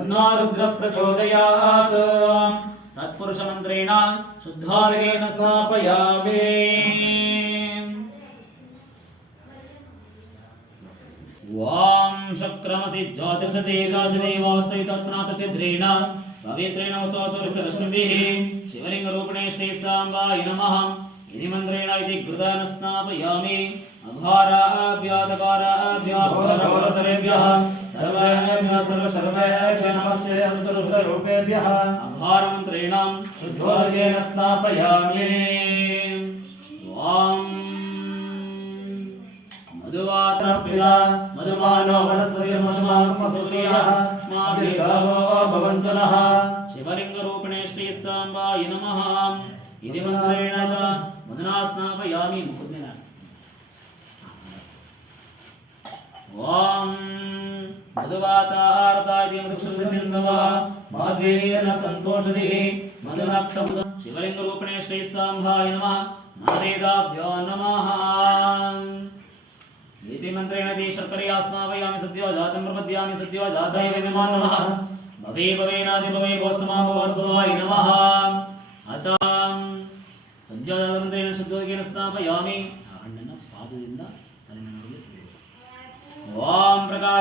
तन्नारुद्र प्रचोदयात् तत्पुरुषमन्त्रेण शुद्धार्गेण स्थापयामि। वां शक्रमसि ज्योतिषसि गासदेवासि तत्नाथचिद्रेण। पवित्रेण वसोसुरसरश्मिभिः शिवलिङ्गरूपिणे श्रीसाम्बाय नमः। इति मन्त्रेण इति घृतान् स्नापयामि अघाराभ्यादकाराभ्याभ्यः सर्वेभ्यः सर्वशर्वेभ्यः नमस्ते अन्तरुषरूपेभ्यः अघारमन्त्रेण शुद्धोदकेन स्नापयामि वाम् मधुवात्रपिला मधुमानो वनस्पतिर्मधुमानस्मसूर्यः स्माभिर्गावो भवन्तु नः शिवलिङ्गरूपिणे श्रीसाम्बाय नमः इति मन्त्रेण च मधुना स्नापयामि मुकुन्देन ॐ ಮಧುವಾತಾಹಾರತಾದಿಮಧುಕ್ಷಮೃತಿರ್ನವಃ ಸಂತೋಷದಿಃ ಮಧುರಾಕ್ಷಮದ ಶಿವಲಿಂಗರೂಪಣೆ ಶ್ರೀ ಸಾಂಭಾಯ ನಮಃ ನಾರೇದಾಭ್ಯೋ ನಮಃ इति मन्त्रेण ते शर्करया स्नापयामि सद्यो, जातं प्रपद्यामि सद्यो, जाताय नमो नमः। भवे भवेनादि भवे गोस्माभवद्भवाय नमः। अतः सद्यो जातमन्त्रेण शुद्धोगेन स्नापयामि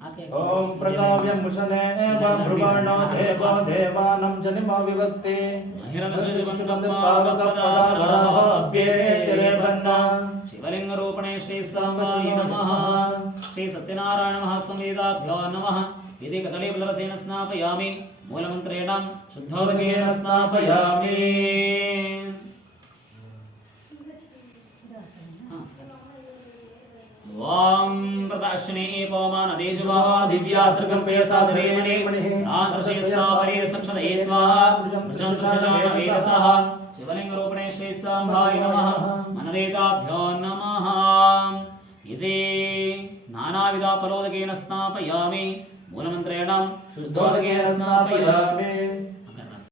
ఓం ప్రకావ్యం ముషనే బ్రువాణో దేవ దేవానం జనిమ వివక్తి శివలింగ రూపణే శ్రీ సాంబాయి నమ శ్రీ సత్యనారాయణ మహాస్వమేదాభ్యో నమ ఇది కదళీపులరసేన స్నాపయామి మూలమంత్రేణ శుద్ధోదకేన స్నాపయామి ఓం ప్రతాశ్నే పోమాన దేజువా దివ్యాసృగం పేసాదరేమణే నాదృశేస్తాపరే సక్షదయేత్వా ప్రశంసశాన వేదసః శివలింగ రూపణే శ్రీ సాంభాయ నమః మనవేతాభ్యో నమః ఇదే నానావిధ పరోదకేన స్నాపయామి మూలమంత్రేణ శుద్ధోదకేన స్నాపయామి